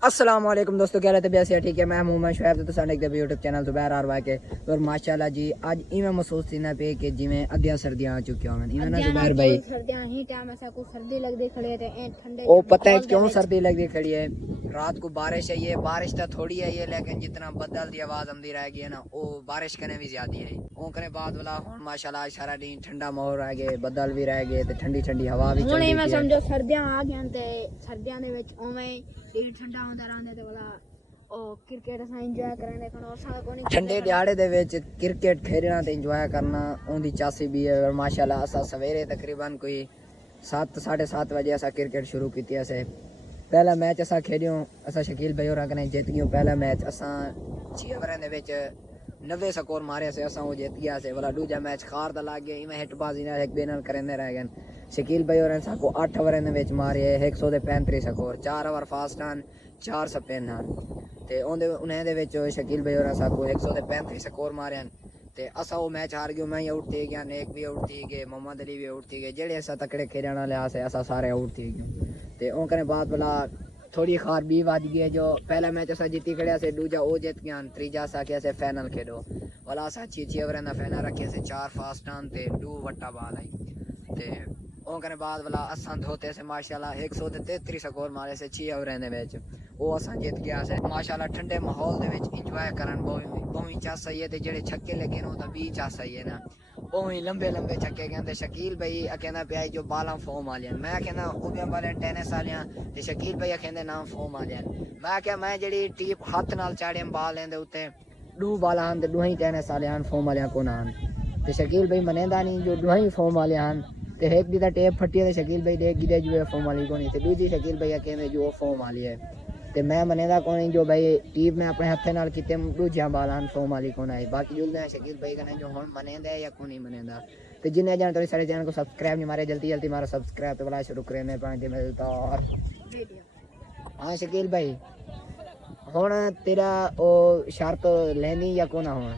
अस्सलाम वालेकुम दोस्तों, क्या रहते हैं? ठीक है, मैं मोहम्मद शुएब तो तुसां देखदे यूट्यूब चैनल ज़ुबैर आरवा के। और माशाल्लाह जी आज इवें महसूस थीना पे कि जिवें अद्धियां सर्दियां आ चुकियां होवन। इवें ना ज़ुबैर भाई सर्दियां ही टाइम ऐसा को सर्दी लगदी खड़ी है ते ठंडे ओ पता है क्यों सर्दी लगदी खड़ी है? रात को बारिश है, ये बारिश तो थोड़ी है ये, लेकिन जितना बदल दी आवाज आंदी रहेगी है ना वो बारिश करने भी ज्यादा है। वो करे बाद वाला हुन माशाल्लाह आज सारा दिन ठंडा माहौल रह गए, बदल भी रह गए ते ठंडी ठंडी हवा भी चल रही है। मैं समझो सर्दियां आ गईं ते सर्दियां दे विच ओवें दिन ठंडा होंदा रहंदा ते वाला ओ क्रिकेट असां इंजॉय करने कनो असां कोनी ठंडे दिहाड़े दे विच क्रिकेट खेलना ते इंजॉय करना ओंदी चासी भी है। और माशाल्लाह असा सवेरे तकरीबन कोई 7 साढ़े 7 बजे असा क्रिकेट शुरू की असे। पहला मैच असा खेलियो, असा शकील भाई होरां कने जीत गयो। पहला मैच असा 6 ओवरां दे विच 90 स्कोर मारे से असा वो जीत गया से। वाला दूजा मैच खार दा लाग गया, इवें हिटबाजी नाल एक बेनल करने रह गए। शकील भाई होरां सा को 8 ओवरां दे विच मारे 135 स्कोर, 4 ओवर फास्ट आन 4 स्पिन आन ते ओंदे उन्हें दे विच शकील भाई होरां सा को 135 स्कोर मारे ते असा वो मैच हार गयो। मैं आउट थी गया, नेक भी आउट थी गए, मोहम्मद अली भी आउट थी गए, जेड़े असा तकड़े खेलने वाले आसे असा सारे आउट थी गए। ते ओं कने बाद वाला थोड़ी खार भी वाज गई है। जो पहला मैच असा जीती खड़े से, दूजा वो जीत गया, तीजा असा के से फाइनल खेलो वाला असा 6 ओवर दा फाइनल रखे से, 4 फास्ट आन ते 2 वट्टा बाल आई ते ओं कने बाद वाला असा धोते से माशाल्लाह 133 स्कोर मारे से 6 ओवर दे विच वो असा जीत गया से। माशाल्लाह ठंडे माहौल दे विच इंजॉय करन बहुत चा सही है ते जेड़े छक्के लगे नो ता भी चा सही है ना। ओही लंबे लंबे छक्के कहंदे शकील भाई कहंदा पिया जो बालां फॉर्म वाले मैं कहना ओबियां वाले टेनिस वालियां ते शकील भाई कहंदे ना फॉर्म वाले मैं क्या मैं जेड़ी टीप हाथ नाल चाड़े बाल लेंदे उत्ते दो बालां आन ते दोही टेनिस वाले आन, फॉर्म वाले कोन आन ते शकील भाई मनेंदा नहीं जो दोही फॉर्म वाले आन ते एक दी दा टेप फटी ते शकील भाई देख गिदे जो फॉर्म वाली कोनी ते दूजी शकील भाई कहंदे जो फॉर्म वाली है ते मैं मनेदा कोनी जो भाई टीप में अपने हथे नाल किते दूजियां बालां फॉर्म वाली कोन आई। बाकी जुलदे शकील भाई कने जो हुन मनेंदा या कोनी मनेंदा ते जिन्ने जान तो सारे चैनल को सब्सक्राइब नहीं मारे जल्दी जल्दी मारो सब्सक्राइब तो वाला शुरू करें मैं पांच मिलता और हाँ शकील भाई हुन तेरा ओ शर्त लेनी या कोना हुन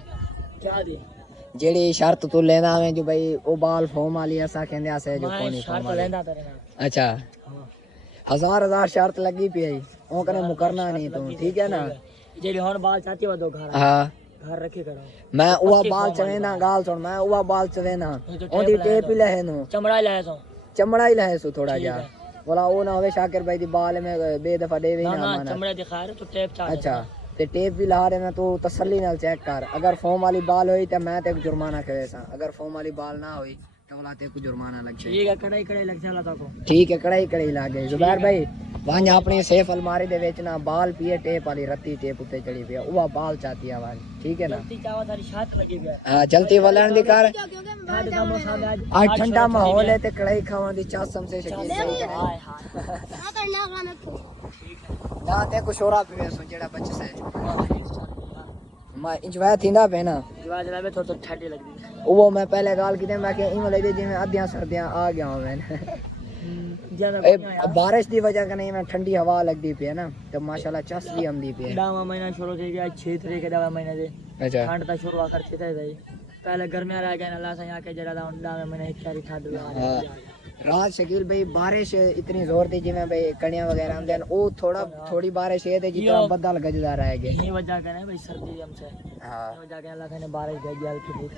क्या दी जेड़ी शर्त तू लेना है जो भाई ओ बाल फॉर्म वाली ऐसा कहंदे आसे जो कोनी फॉर्म वाली लेंदा तेरे नाल अच्छा हजार शर्त लगी पई आई ओ कने मुकरना नहीं तू ठीक है ना जेडी हुन बाल चाहती वो दो घर हां घर रखे करो मैं उवा बाल चवे ना गाल सुन मैं उवा बाल चवे ना ओदी टेप ही लहे नु चमड़ा लाया सो चमड़ा ही लहे सु थोड़ा जा बोला ओ ना होवे शाकिर भाई दी बाल में बे दफा देवे ना माना चमड़े दिखा रहे तो टेप चाह अच्छा ते टेप भी ला रहे ना तो तसल्ली नाल चेक कर अगर फॉर्म वाली बाल होई ते मैं ते जुर्माना करेसा अगर फॉर्म वाली बाल ना होई तो बोला ते को जुर्माना लग जाए। ठीक है कड़ाई कड़ाई लग जाला ताको ठीक है कड़ाई कड़ाई लाग गई जुबैर भाई वांज अपनी सेफ अलमारी दे विच ना बाल पिए टेप वाली रत्ती टेप उत्ते चढ़ी पिया उवा बाल चाहती है वाली ठीक है ना जल्दी चावा सारी छात लगी गया हां चलती वलन दी कर ठंड का मौसम है आज ठंडा माहौल है ते कड़ाई खावा दी चासम से शकील सही करे हाय हाय ना ते को शोरा पीवे सो जेड़ा बच से मैं इंजॉय थींदा पे ना जवा जला में थोड़ा ठंडी लग रही वो मैं पहले गाल की मैं के इम लगे जिवें आधियां सर्दियां आ गया हूं मैं बारिश दी वजह कने मैं ठंडी हवा लगदी पे ना तो माशाल्लाह चस भी आंदी पे डावा महीना शुरू हो गया 6 तारीख के डावा महीने से अच्छा ठंड ता शुरू कर थी भाई पहले गर्मियां रह गए अल्लाह से यहां के जरा डावा महीने एक चारी ठंड हां रात शकील भाई बारिश इतनी जोर थी जिवें भाई कणियां वगैरह आंदे ओ थोड़ी बारिश है ते जितना बदल गजदा रह गए ये वजह कने भाई सर्दी हमसे हां वजह के अल्लाह ने बारिश दे दिया हल्की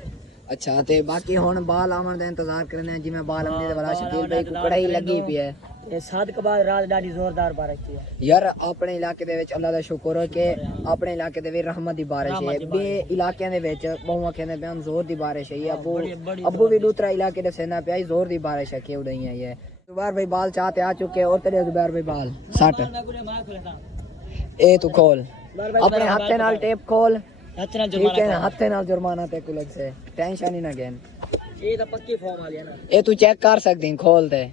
अच्छा ते बाकी हुन बाल आवन दा इंतजार करने जिवें बाल आंदे ते वाला शकील भाई को कड़ाई लगी पई है ये 7 के बाद रात डाडी जोरदार बारिश थी यार अपने इलाके दे विच अल्लाह दा शुक्र है कि अपने इलाके दे विच रहमत दी बारिश है बे इलाके दे विच बहुआ कहंदे बयान जोर दी बारिश है अबू भी दूसरा इलाके दे सेना पे आई जोर दी बारिश है के उड़ई है ये जुबैर भाई बाल चाहते आ चुके और तेरे जुबैर भाई बाल सट ए तू खोल अपने हाथे नाल टेप खोल ठीक है ना हाथे नाल जुर्माना ते कुलक से टेंशन ही ना गेन ये तो पक्की फॉर्म वाली है ना ए तू चेक कर सकदी खोल दे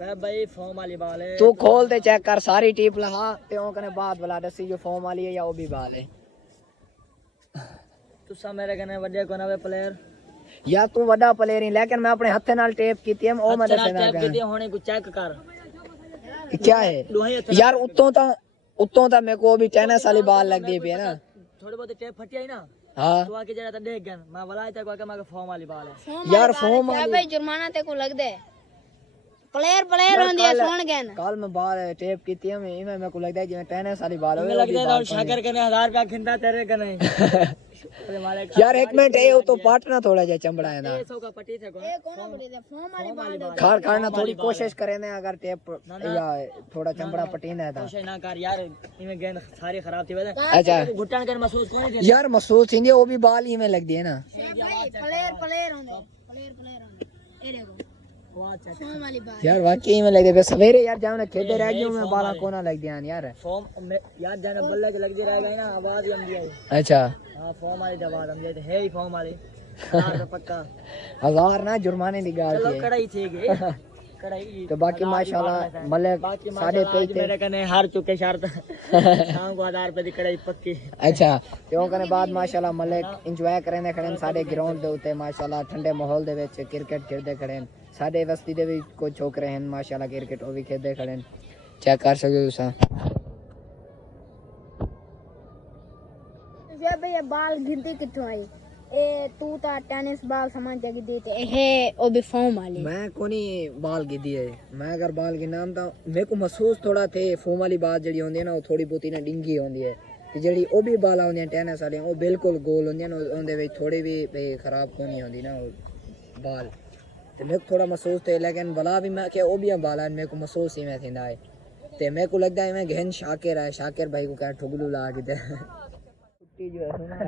भाई फॉर्म वाली बाल है तू खोल दे चेक कर सारी टीप लहा ते ओ कने बाद वाला दसी जो फॉर्म वाली है या वो भी बाल है तू सा मेरे कने वड्डे कोना वे प्लेयर या तू वड्डा प्लेयर ही लेकिन मैं अपने हाथे नाल टेप कीती है ओ मैं दसना टेप कीती होने को चेक कर क्या है यार उत्तों ता मेरे को भी टेनिस वाली बाल लग दी पे ना थोड़ी बहुत टेप फटी आई ना हां तो आके जरा देख गन मैं बोला था को के मैं फॉर्म वाली बाल है यार फॉर्म वाली भाई जुर्माना ते को लग दे प्लेयर होंदी है सुन गए ना कल मैं बाल टेप की थी मैं मेरे को लगता है जिवें टेनिस वाली बाल होवे लगता है शाकर कने 1000 रुपया खिंदा तेरे कने यार एक मिनट ए वो तो पाटना थोड़ा जा चंबड़ा है ना 100 का पट्टी थे ये कौन पड़ी थे फॉर्म वाली बाल खार खाना थोड़ी कोशिश करे ने अगर टेप या थोड़ा चंबड़ा पटीना है कोशिश ना कर यार इनमें गेंद सारी खराब थी वजह अच्छा घुटन कर महसूस कोई यार महसूस थी वो भी बाल ही में लग दिए ना प्लेयर होंदे ए देखो फॉर्म वाली बाल यार वाकई में लग दिया सवेरे यार जाओ ना खेलते रह गए मैं बाला कोना लग दिया यार फॉर्म में यार जाने बल्ले के लग दे रह गए ना आवाज ही हम दिया अच्छा हां फॉर्म वाली आवाज हम दिए है ही फॉर्म वाली यार पक्का 1000 ना जुर्माने की गाल चलो थी कड़ाई थी गे कड़ाई तो बाकी माशाल्लाह मतलब साढ़े पे मेरे कने हार चुके शर्त शाम को 1000 रुपए दी कड़ाई पक्की अच्छा तो कहने बाद माशाल्लाह मतलब इंजॉय करने खड़े साडे ग्राउंड दे उते माशाल्लाह ठंडे माहौल दे विच क्रिकेट खेलते खड़े साडे बस्ती दे भी कुछ छोकरे हैं माशाल्लाह क्रिकेट वो भी खेलते खड़े चेक कर सकते हो तुसा ये भैया बाल गिनती किथों आई ए तू ता टेनिस बाल समझ जगी दी ते है ओ भी फॉर्म वाली मैं कोनी बाल गिदी है मैं अगर बाल के नाम ता मेरे को महसूस थोड़ा थे फोम वाली बात जड़ी होंदी है ना वो थोड़ी बहुती ना डिंगी होंदी है ते जड़ी ओ भी बाल होंदी है टेनिस वाली वो बिल्कुल गोल होंदी है ना ओंदे विच थोड़ी भी खराब कोनी होंदी ना वो बाल ते मेरे को थोड़ा महसूस थे लेकिन भला भी मैं के ओ भी बाल है मेरे को महसूस ही में थींदा है ते मेरे को लगदा है मैं घेन शाकिर है शाकिर भाई को क्या ठुगलू ला के दे छुट्टी जो है ना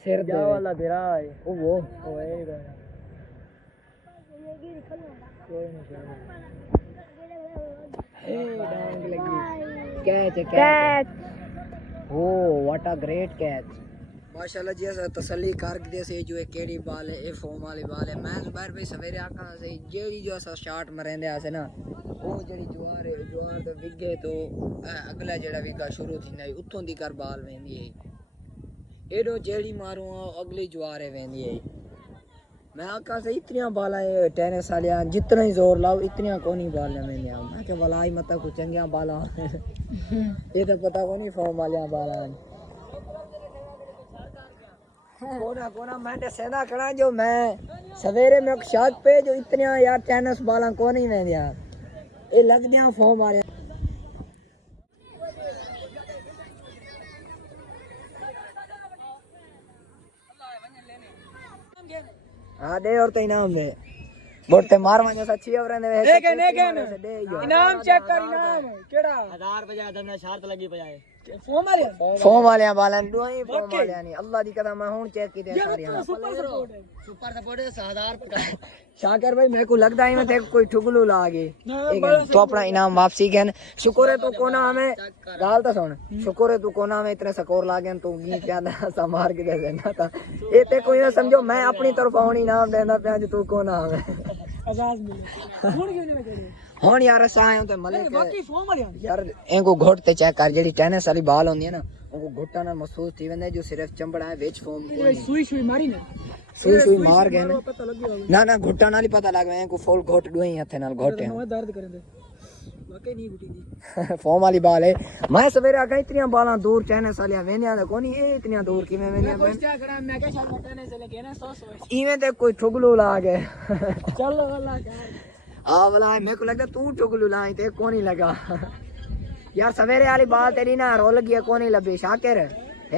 सिर जा वाला बेरा है ओ वो होएगा कोई नहीं ए डांग लगी catch oh what a great catch माशाल्लाह जी ऐसा तसल्ली कर दे से जो एक केड़ी बाल है ए फॉर्म वाली बाल है मैं बाहर भाई सवेरे आका से जेडी जो ऐसा शॉट मरेंदे आसे ना वो जेडी ज्वार तो विगे तो अगला जेड़ा विगा शुरू थी नहीं उठों दी कर बाल वेंदी है एडो जेड़ी मारू अगली ज्वार है वेंदी है मैं आका से इतनियां बाला है टेनिस वाले जितना ही जोर लाओ इतनियां कोनी बाल ने मैं के वलाई मत को चंगिया बाला ये तो पता कोनी फॉर्म वाले बाला कोना मैं सेना खड़ा जो मैं सवेरे में शॉट पे जो इतनियां यार टेनिस बाला कोनी वेंदिया ये लग दिया फॉर्म वाले हाँ दे और तो इनाम दे बोलते मार मार जैसा 6 ओवर ने दे इनाम चेक कर इनाम केड़ा 1000 रुपया दने शर्त लगी पजाए फॉर्म वाले बालन दोई फॉर्म वाले नहीं अल्लाह दी कसम मैं हुन चेक कीते सारी सुपर सपोर्ट है 1000 रुपया शाकर भाई मेरे को लगता है मैं तेरे कोई ठुगलू ला गए तो अपना इनाम वापसी गन शुक्र है तू कोना हमें गाल तो सुन शुक्र है तू कोना में इतने स्कोर ला गए तू गी क्या सा मार के दे देना था ये ते कोई ना समझो मैं अपनी तरफ हुन इनाम देना पे तू कोना हमें आजाद मिले हुन क्यों नहीं खेले हुन यार असा आए ते मलिक बाकी फॉर्म वाले यार इनको घोट ते चेक कर जेडी टेनिस वाली बॉल होंदी है ना उनको घोटा ना महसूस थी वेंदे जो सिर्फ चंबड़ा है विच फॉर्म सुई मारी ने सुई मार गए ना घुट्टा नाल ही पता लग गया को फुल घोट दुई हथे नाल घोटे दर्द करे दे वाकई नहीं घुटी दी फॉर्म वाली बॉल है मैं सवेरे आके इतनी बाला दूर टेनिस वाली वेंदिया ने कोनी ए इतनी दूर की मैं वेंदिया कुछ क्या करा मैं क्या शायद टेनिस से लेके ना 100 इवें ते कोई ठुगलू ला गए चल वाला यार आ वाला मेरे को लगता तू ठुगलू लाई ते कोनी लगा यार सवेरे वाली बाल तेरी ना रोल गई कोनी लबी शाकिर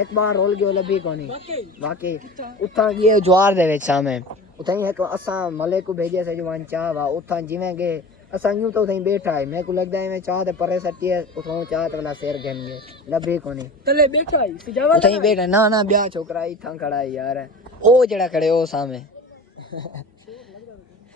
एक बार रोल गयो लबी कोनी वाकई उठा ये ज्वार दे विच सामे उठा ही एक असा मले को भेजे से जवान चाह वा उठा जिवें गे असा यूं तो सही बैठा है मेरे को लगदा है मैं चाह ते परे सटी है उठो चाह ते वाला शेर गन गए लबी कोनी तले बैठा है सिजावा उठा ही बैठा ना ब्याह छोकरा इथां खड़ा है यार ओ जेड़ा खड़े ओ सामे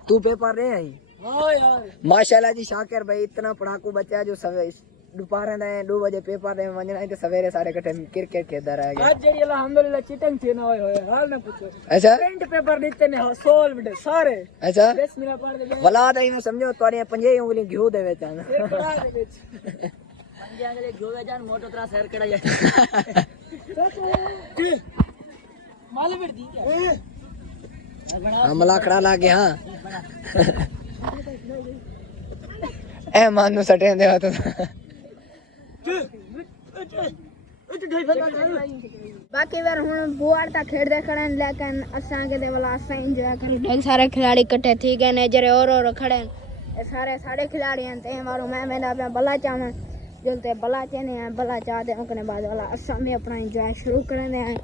तू पेपर रे आई हां यार माशाल्लाह जी शाकिर भाई इतना पढ़ाकू बच्चा जो सवे दोपहर दे 2 बजे पेपर दे वजना है ते सवेरे सारे इकट्ठे क्रिकेट खेलदा रह गए आज जेडी अल्हम्दुलिल्लाह चिटिंग थी ना होए हाल ना पूछो अच्छा प्रिंट पेपर देते ने सोल बेटे सारे अच्छा बिस्मिल्लाह पढ़ दे वला दे में समझो तोरी 5 उंगली घियो दे विच आना सिर कड़ा दे विच पंजे अंगले घियो दे जान मोटो तरह सर कड़ा जाए माल बेट दी क्या हमला खड़ा ला गया ए मानो सटे दे तो बाकी बार हुन बुआर ता खेडदे खड़े लेकिन असा के दे वाला असा एंजॉय कर ढेर सारे खिलाड़ी इकट्ठे थी गए ने जरे और खड़े ये सारे साढ़े खिलाड़ी हैं ते मारो मैंने अपना बल्ला चाहना जुलते बल्ला चाहने हैं बल्ला चाहते उनके बाद वाला असा में अपना एंजॉय शुरू करने हैं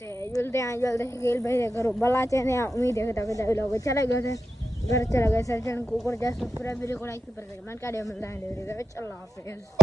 ते जुलते शकील भाई के घरों बल्ला चाहने हैं उम्मीद है कि लोग चले गए थे घर चले गए सर्जन कुकर जैसे पूरा वीडियो को लाइक कर सके मैं क्या मिलता है अल्लाह हाफिज़।